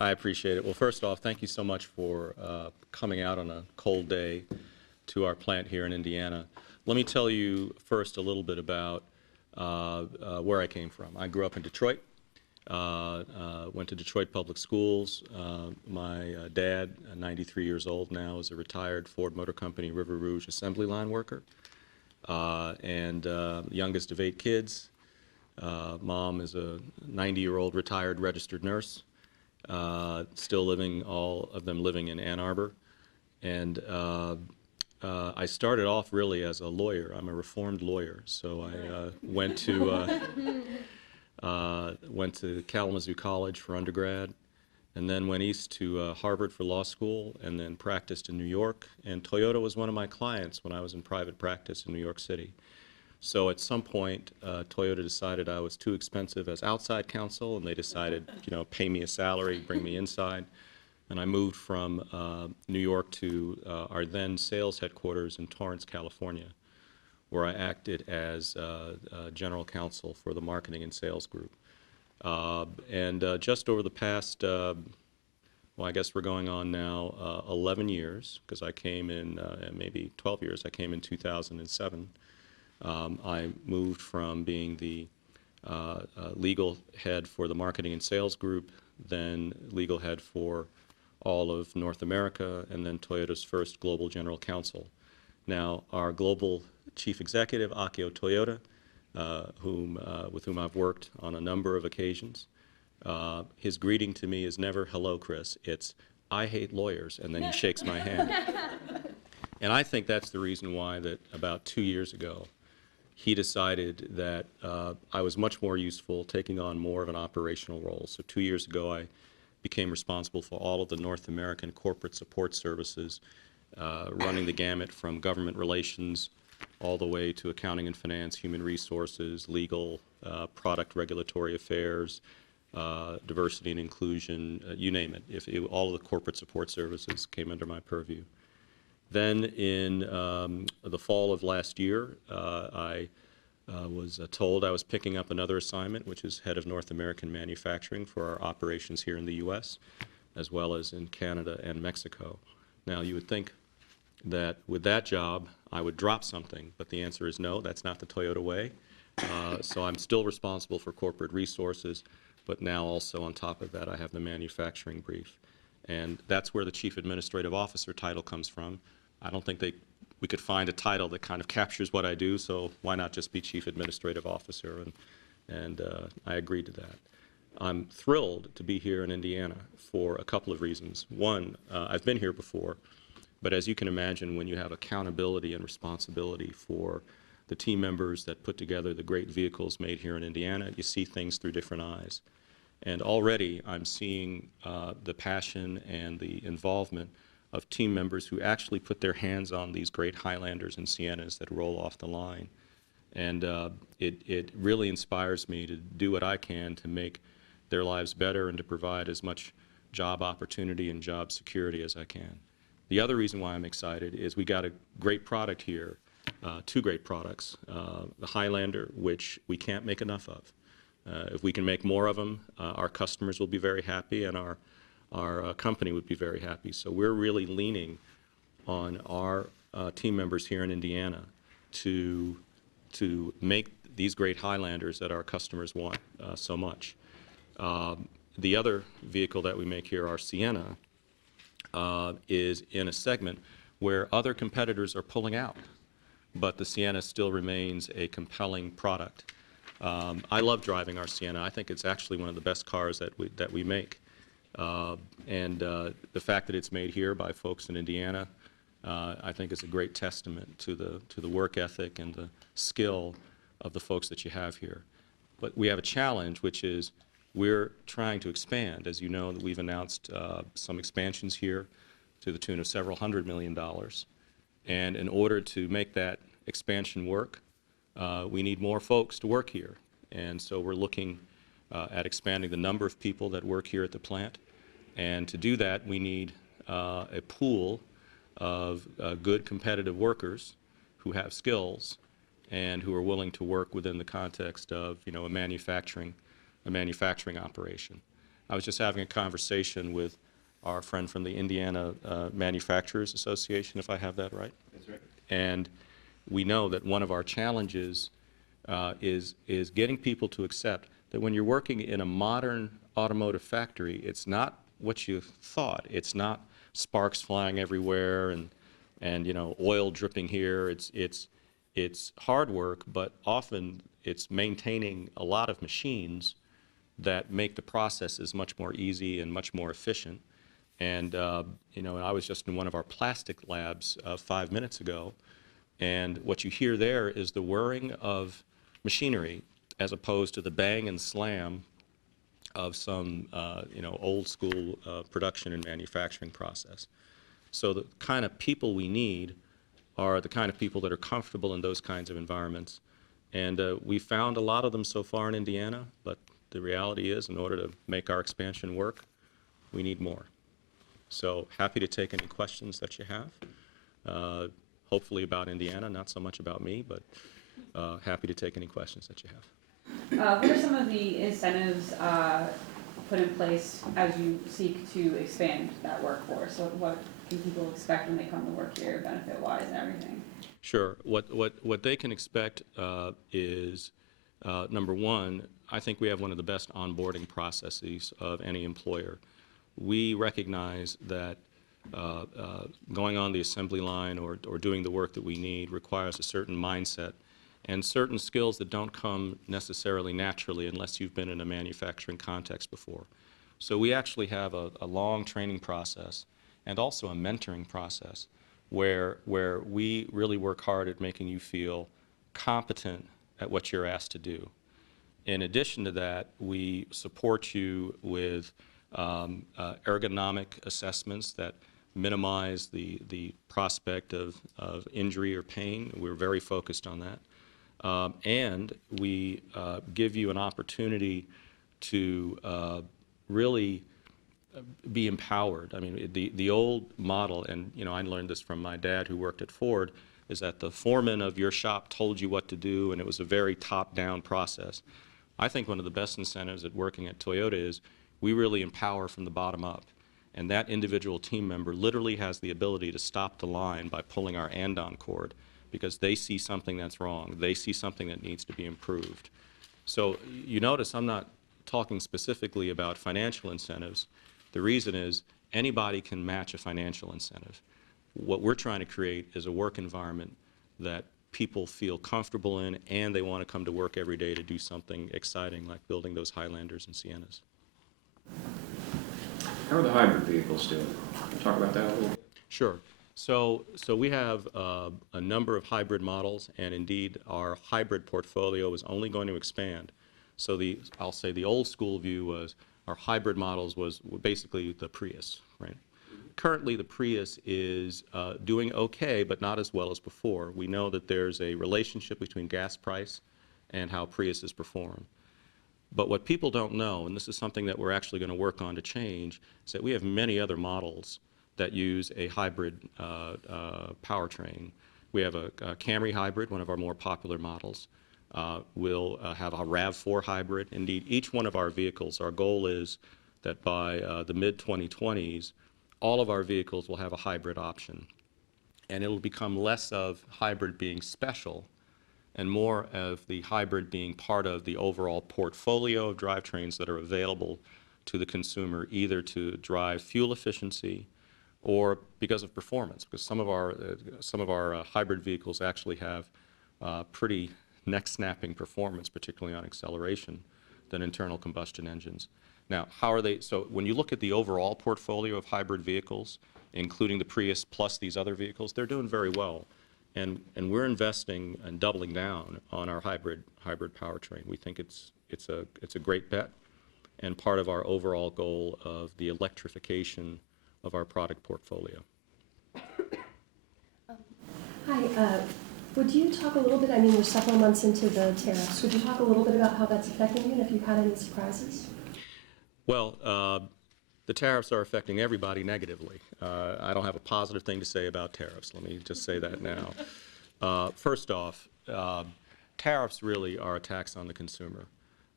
I appreciate it. Well, first off, thank you so much for coming out on a cold day to our plant here in Indiana. Let me tell you first a little bit about where I came from. I grew up in Detroit, went to Detroit Public Schools. My dad, 93 years old now, is a retired Ford Motor Company River Rouge assembly line worker, and youngest of 8 kids. Mom is a 90-year-old retired registered nurse. Still living, all of them living in Ann Arbor. And I started off really as a lawyer. I'm a reformed lawyer, so I went to Kalamazoo College for undergrad, and then went east to Harvard for law school, and then practiced in New York. And Toyota was one of my clients when I was in private practice in New York City. So at some point, Toyota decided I was too expensive as outside counsel, and they decided, pay me a salary, bring me inside. And I moved from New York to our then sales headquarters in Torrance, California, where I acted as general counsel for the marketing and sales group. Just over the past, well, I guess we're going on now 11 years, because I came in, maybe 12 years, I came in 2007. I moved from being the legal head for the marketing and sales group, then legal head for all of North America, and then Toyota's first global general counsel. Now, our global chief executive, Akio Toyoda, with whom I've worked on a number of occasions, his greeting to me is never, "Hello, Chris." It's, "I hate lawyers," and then he shakes my hand. And I think that's the reason why that about 2 years ago, he decided that I was much more useful taking on more of an operational role. So 2 years ago, I became responsible for all of the North American corporate support services, running the gamut from government relations all the way to accounting and finance, human resources, legal, product regulatory affairs, diversity and inclusion, you name it. All of the corporate support services came under my purview. Then in the fall of last year, I was told I was picking up another assignment, which is head of North American manufacturing for our operations here in the U.S., as well as in Canada and Mexico. Now, you would think that with that job, I would drop something, but the answer is no, that's not the Toyota way. So I'm still responsible for corporate resources, but now also on top of that, I have the manufacturing brief. And that's where the Chief Administrative Officer title comes from. I don't think we could find a title that kind of captures what I do, so why not just be Chief Administrative Officer? And I agreed to that. I'm thrilled to be here in Indiana for a couple of reasons. One, I've been here before, but as you can imagine, when you have accountability and responsibility for the team members that put together the great vehicles made here in Indiana, you see things through different eyes. And already I'm seeing the passion and the involvement of team members who actually put their hands on these great Highlanders and Siennas that roll off the line. And it really inspires me to do what I can to make their lives better and to provide as much job opportunity and job security as I can. The other reason why I'm excited is we got a great product here, 2 great products. The Highlander, which we can't make enough of. If we can make more of them, our customers will be very happy, and our company would be very happy. So we're really leaning on our team members here in Indiana to make these great Highlanders that our customers want so much. The other vehicle that we make here, our Sienna, is in a segment where other competitors are pulling out, but the Sienna still remains a compelling product. I love driving our Sienna. I think it's actually one of the best cars that we make. The fact that it's made here by folks in Indiana, I think is a great testament to the work ethic and the skill of the folks that you have here. But we have a challenge, which is we're trying to expand. As you know, we've announced some expansions here to the tune of several $100 million. And in order to make that expansion work, we need more folks to work here. And so we're looking at expanding the number of people that work here at the plant. And to do that, we need a pool of good competitive workers who have skills and who are willing to work within the context of, a manufacturing operation. I was just having a conversation with our friend from the Indiana Manufacturers Association, if I have that right. That's right. And we know that one of our challenges is getting people to accept that when you're working in a modern automotive factory, it's not what you thought. It's not sparks flying everywhere and you know, oil dripping here. It's hard work, but often it's maintaining a lot of machines that make the processes much more easy and much more efficient. And you know, I was just in one of our plastic labs 5 minutes ago, and what you hear there is the whirring of machinery as opposed to the bang and slam of some you know, old school production and manufacturing process. So the kind of people we need are the kind of people that are comfortable in those kinds of environments. And we found a lot of them so far in Indiana, but the reality is, in order to make our expansion work, we need more. So happy to take any questions that you have, hopefully about Indiana, not so much about me, but happy to take any questions that you have. What are some of the incentives put in place as you seek to expand that workforce? So what can people expect when they come to work here, benefit-wise and everything? Sure. What they can expect is, number one, I think we have one of the best onboarding processes of any employer. We recognize that going on the assembly line or doing the work that we need requires a certain mindset and certain skills that don't come necessarily naturally unless you've been in a manufacturing context before. So we actually have a long training process and also a mentoring process where we really work hard at making you feel competent at what you're asked to do. In addition to that, we support you with ergonomic assessments that minimize the prospect of injury or pain. We're very focused on that. And we give you an opportunity to really be empowered. I mean, the old model, and you know, I learned this from my dad who worked at Ford, is that the foreman of your shop told you what to do, and it was a very top-down process. I think one of the best incentives at working at Toyota is we really empower from the bottom up. And that individual team member literally has the ability to stop the line by pulling our andon cord because they see something that's wrong. They see something that needs to be improved. So you notice I'm not talking specifically about financial incentives. The reason is anybody can match a financial incentive. What we're trying to create is a work environment that people feel comfortable in and they want to come to work every day to do something exciting like building those Highlanders and Siennas. How are the hybrid vehicles doing? Can you talk about that a little bit? Sure. So we have a number of hybrid models, and indeed our hybrid portfolio is only going to expand. So I'll say the old school view was our hybrid models was basically the Prius, right? Currently the Prius is doing okay, but not as well as before. We know that there's a relationship between gas price and how Priuses perform. But what people don't know, and this is something that we're actually going to work on to change, is that we have many other models that use a hybrid powertrain. We have a Camry hybrid, one of our more popular models. We'll have a RAV4 hybrid. Indeed, each one of our vehicles, our goal is that by the mid-2020s, all of our vehicles will have a hybrid option. And it'll become less of hybrid being special and more of the hybrid being part of the overall portfolio of drivetrains that are available to the consumer, either to drive fuel efficiency or because of performance, because some of our hybrid vehicles actually have pretty neck-snapping performance, particularly on acceleration, than internal combustion engines. Now, how are they? So when you look at the overall portfolio of hybrid vehicles, including the Prius plus these other vehicles, they're doing very well. And we're investing and doubling down on our hybrid powertrain. We think it's a great bet and part of our overall goal of the electrification of our product portfolio. Hi, would you talk a little bit, I mean, we're several months into the tariffs, would you talk a little bit about how that's affecting you and if you've had any surprises? Well, the tariffs are affecting everybody negatively. I don't have a positive thing to say about tariffs. Let me just say that now. First off, tariffs really are a tax on the consumer.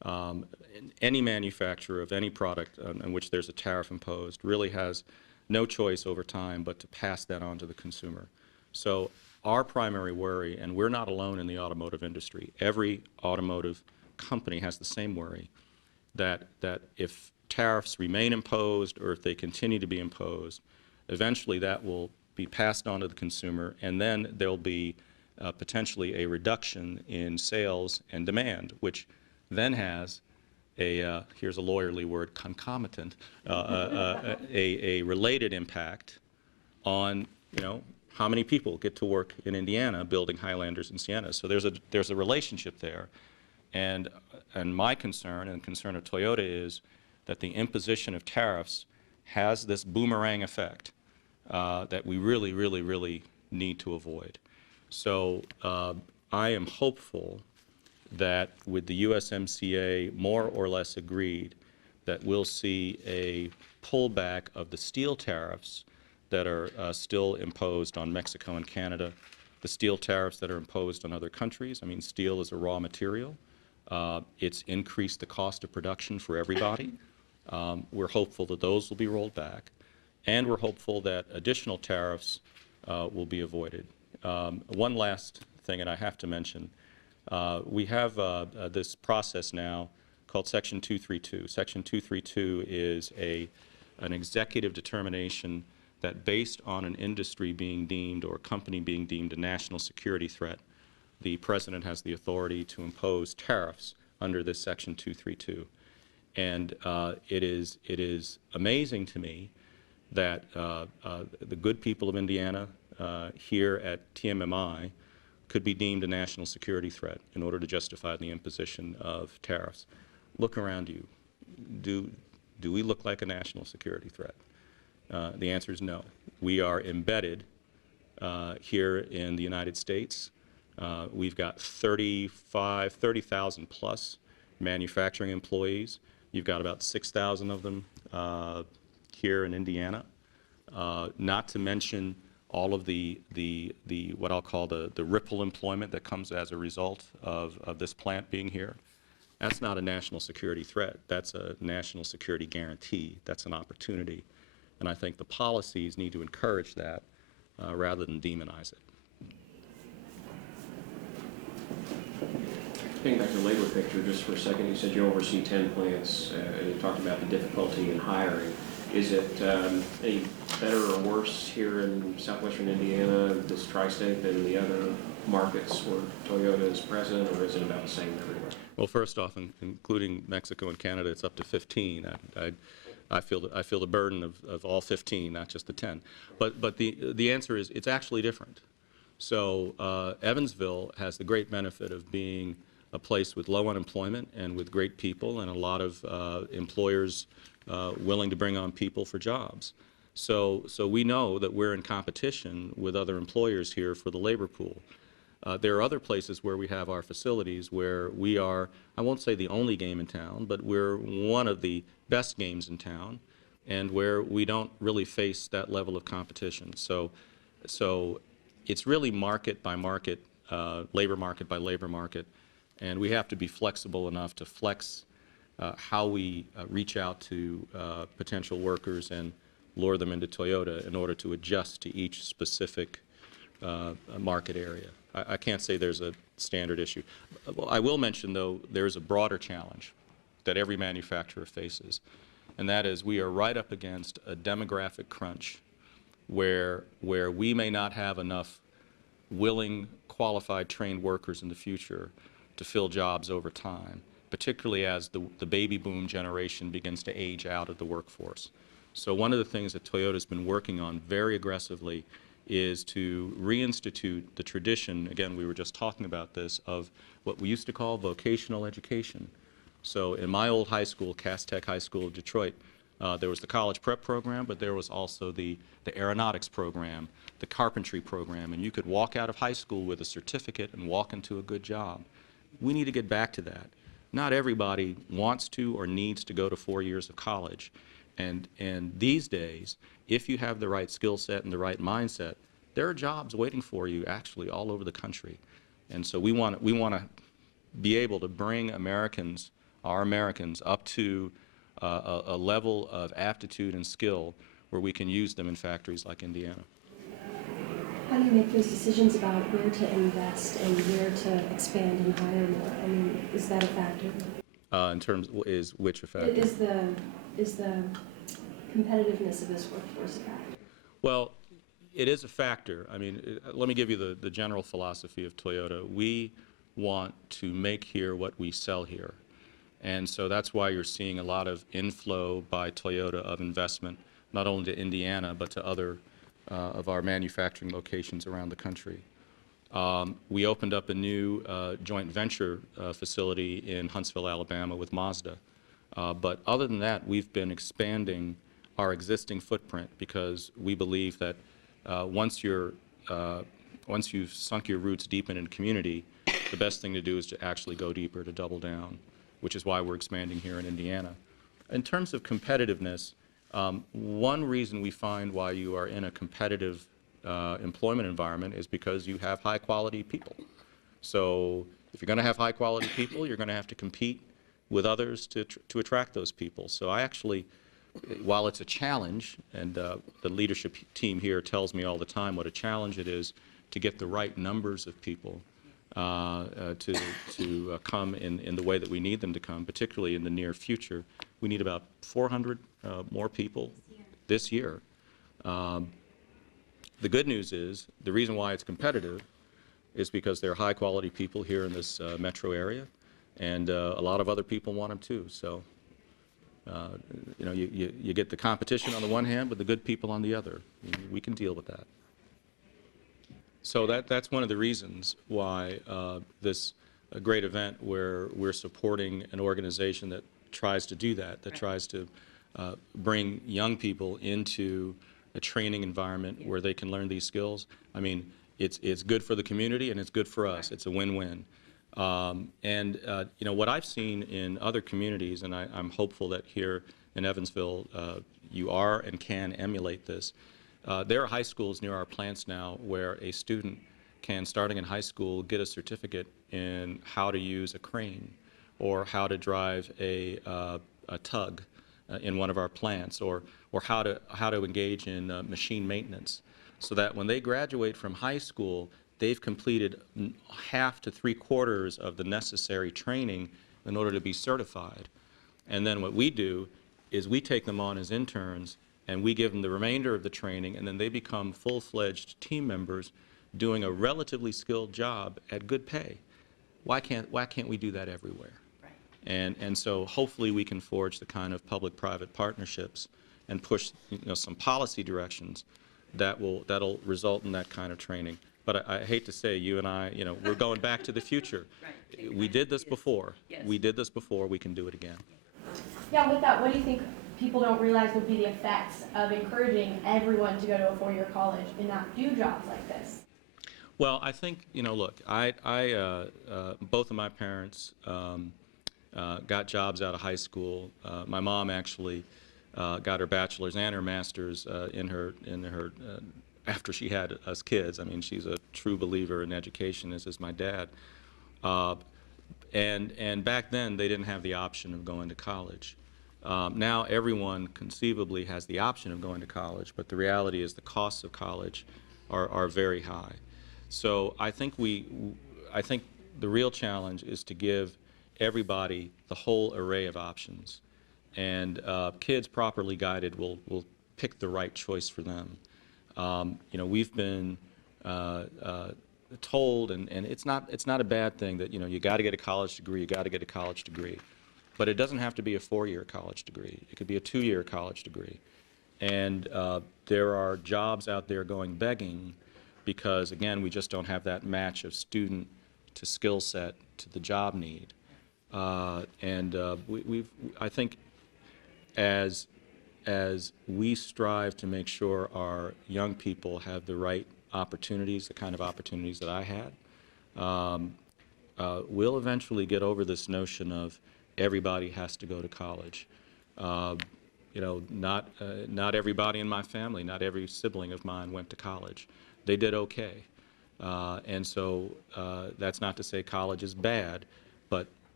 Any manufacturer of any product on which there's a tariff imposed really has no choice over time but to pass that on to the consumer. So our primary worry, and we're not alone in the automotive industry, every automotive company has the same worry, that if tariffs remain imposed or if they continue to be imposed, eventually that will be passed on to the consumer, and then there'll be potentially a reduction in sales and demand, which then has here's a lawyerly word, concomitant, a related impact on, how many people get to work in Indiana building Highlanders and Siennas. So there's a relationship there. And my concern and concern of Toyota is that the imposition of tariffs has this boomerang effect that we really, really, really need to avoid. So I am hopeful that with the USMCA more or less agreed that we'll see a pullback of the steel tariffs that are still imposed on Mexico and Canada, the steel tariffs that are imposed on other countries. I mean, steel is a raw material. It's increased the cost of production for everybody. We're hopeful that those will be rolled back, and we're hopeful that additional tariffs will be avoided. One last thing, and I have to mention, we have this process now called Section 232. Section 232 is an executive determination that based on an industry being deemed or a company being deemed a national security threat, the President has the authority to impose tariffs under this Section 232. And it is amazing to me that the good people of Indiana here at TMMI could be deemed a national security threat in order to justify the imposition of tariffs. Look around you. Do we look like a national security threat? The answer is no. We are embedded here in the United States. We've got 30,000 plus manufacturing employees. You've got about 6,000 of them here in Indiana. Not to mention all of the what I'll call the ripple employment that comes as a result of this plant being here. That's not a national security threat. That's a national security guarantee. That's an opportunity. And I think the policies need to encourage that rather than demonize it. Getting back to the labor picture just for a second, you said you oversee 10 plants, and you talked about the difficulty in hiring. Is it any better or worse here in southwestern Indiana, this tri-state, than the other markets where Toyota is present, or is it about the same everywhere? Well, first off, including Mexico and Canada, it's up to 15. I feel the burden of all 15, not just the 10. But the answer is it's actually different. So Evansville has the great benefit of being a place with low unemployment and with great people and a lot of employers willing to bring on people for jobs. So we know that we're in competition with other employers here for the labor pool. There are other places where we have our facilities where we are, I won't say the only game in town, but we're one of the best games in town, and where we don't really face that level of competition. So it's really market by market, labor market by labor market, and we have to be flexible enough to flex how we reach out to potential workers and lure them into Toyota in order to adjust to each specific market area. I can't say there's a standard issue. I will mention, though, there's a broader challenge that every manufacturer faces, and that is we are right up against a demographic crunch where we may not have enough willing, qualified, trained workers in the future to fill jobs over time, particularly as the baby boom generation begins to age out of the workforce. So one of the things that Toyota's been working on very aggressively is to reinstitute the tradition, again, we were just talking about this, of what we used to call vocational education. So in my old high school, Cass Tech High School of Detroit, there was the college prep program, but there was also the aeronautics program, the carpentry program, and you could walk out of high school with a certificate and walk into a good job. We need to get back to that. Not everybody wants to or needs to go to 4 years of college. And these days, if you have the right skill set and the right mindset, there are jobs waiting for you actually all over the country. And so we want to be able to bring Americans our Americans, up to a level of aptitude and skill where we can use them in factories like Indiana. How do you make those decisions about where to invest and where to expand and hire more? I mean, is that a factor? In terms, is which a factor? Is the competitiveness of this workforce a factor? Well, it is a factor. I mean, let me give you the general philosophy of Toyota. We want to make here what we sell here. And so that's why you're seeing a lot of inflow by Toyota of investment, not only to Indiana, but to other of our manufacturing locations around the country. We opened up a new joint venture facility in Huntsville, Alabama with Mazda. But other than that, we've been expanding our existing footprint because we believe that once you've sunk your roots deep in a community, the best thing to do is to actually go deeper, to double down, which is why we're expanding here in Indiana. In terms of competitiveness, one reason we find why you are in a competitive employment environment is because you have high-quality people. So if you're going to have high-quality people, you're going to have to compete with others to attract those people. So I actually, while it's a challenge, and the leadership team here tells me all the time what a challenge it is to get the right numbers of people to come in the way that we need them to come, particularly in the near future. We need about 400 more people this year. The good news is, the reason why it's competitive is because there are high-quality people here in this metro area, and a lot of other people want them too. So, you know, you get the competition on the one hand, but the good people on the other. We can deal with that. So that's one of the reasons why this great event where we're supporting an organization that tries to do that, that tries to bring young people into a training environment where they can learn these skills. I mean, it's good for the community and it's good for us. It's a win-win. You know, what I've seen in other communities, and I'm hopeful that here in Evansville you are and can emulate this. There are high schools near our plants now where a student can, starting in high school, get a certificate in how to use a crane or how to drive a tug in one of our plants, or how to engage in machine maintenance, so that when they graduate from high school, they've completed half to three-quarters of the necessary training in order to be certified. And then what we do is we take them on as interns and we give them the remainder of the training, and then they become full-fledged team members doing a relatively skilled job at good pay. Why can't we do that everywhere? Right. And so hopefully we can forge the kind of public-private partnerships and push, you know, some policy directions that'll result in that kind of training. But I hate to say, you and I, you know, we're going back to the future. Right. We did this before. Yes. We did this before. We can do it again. Yeah, with that, what do you think people don't realize would be the effects of encouraging everyone to go to a four-year college and not do jobs like this? Well, I think, you know, look, both of my parents got jobs out of high school. My mom actually got her bachelor's and her master's in her after she had us kids. I mean, she's a true believer in education, as is my dad. And back then, they didn't have the option of going to college. Now everyone conceivably has the option of going to college, but the reality is the costs of college are very high. So I think the real challenge is to give everybody the whole array of options, and kids properly guided will pick the right choice for them. You know, we've been told, and it's not a bad thing, that, you know, you got to get a college degree, you got to get a college degree. But it doesn't have to be a four-year college degree. It could be a two-year college degree. And there are jobs out there going begging because, again, we just don't have that match of student to skill set to the job need. I think as we strive to make sure our young people have the right opportunities, the kind of opportunities that I had, we'll eventually get over this notion of everybody has to go to college. You know, not everybody in my family, not every sibling of mine went to college. They did okay. And so that's not to say college is bad, but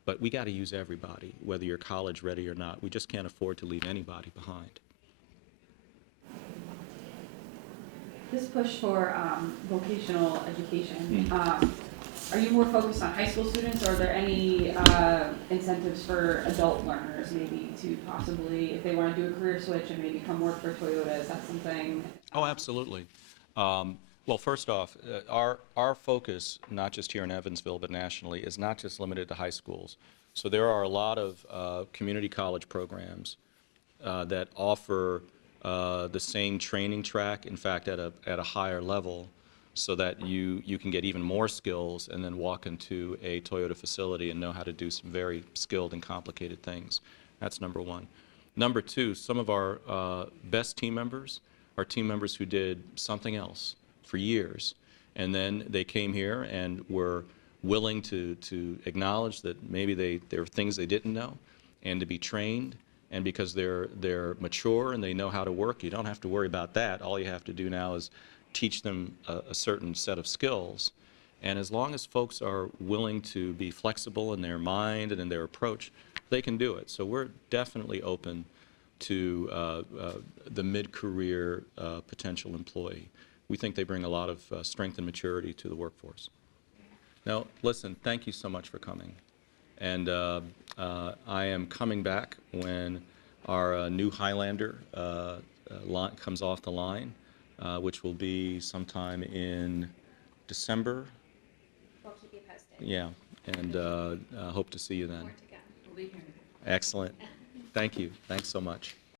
But we got to use everybody, whether you're college ready or not. We just can't afford to leave anybody behind. This push for vocational education, are you more focused on high school students, or are there any incentives for adult learners maybe to possibly, if they want to do a career switch and maybe come work for Toyota, is that something? Oh, absolutely. Well, first off, our focus, not just here in Evansville, but nationally, is not just limited to high schools. So there are a lot of community college programs that offer the same training track, in fact, at a higher level, so that you can get even more skills and then walk into a Toyota facility and know how to do some very skilled and complicated things. That's number one. Number two, some of our best team members are team members who did something else for years, and then they came here and were willing to acknowledge that maybe there were things they didn't know, and to be trained. And because they're mature and they know how to work, you don't have to worry about that. All you have to do now is teach them a certain set of skills. And as long as folks are willing to be flexible in their mind and in their approach, they can do it. So we're definitely open to the mid-career potential employee. We think they bring a lot of strength and maturity to the workforce. Now, listen, thank you so much for coming. And I am coming back when our new Highlander comes off the line, which will be sometime in December. We'll keep you posted. Yeah, and hope to see you then. More to come. Excellent. Thank you. Thanks so much.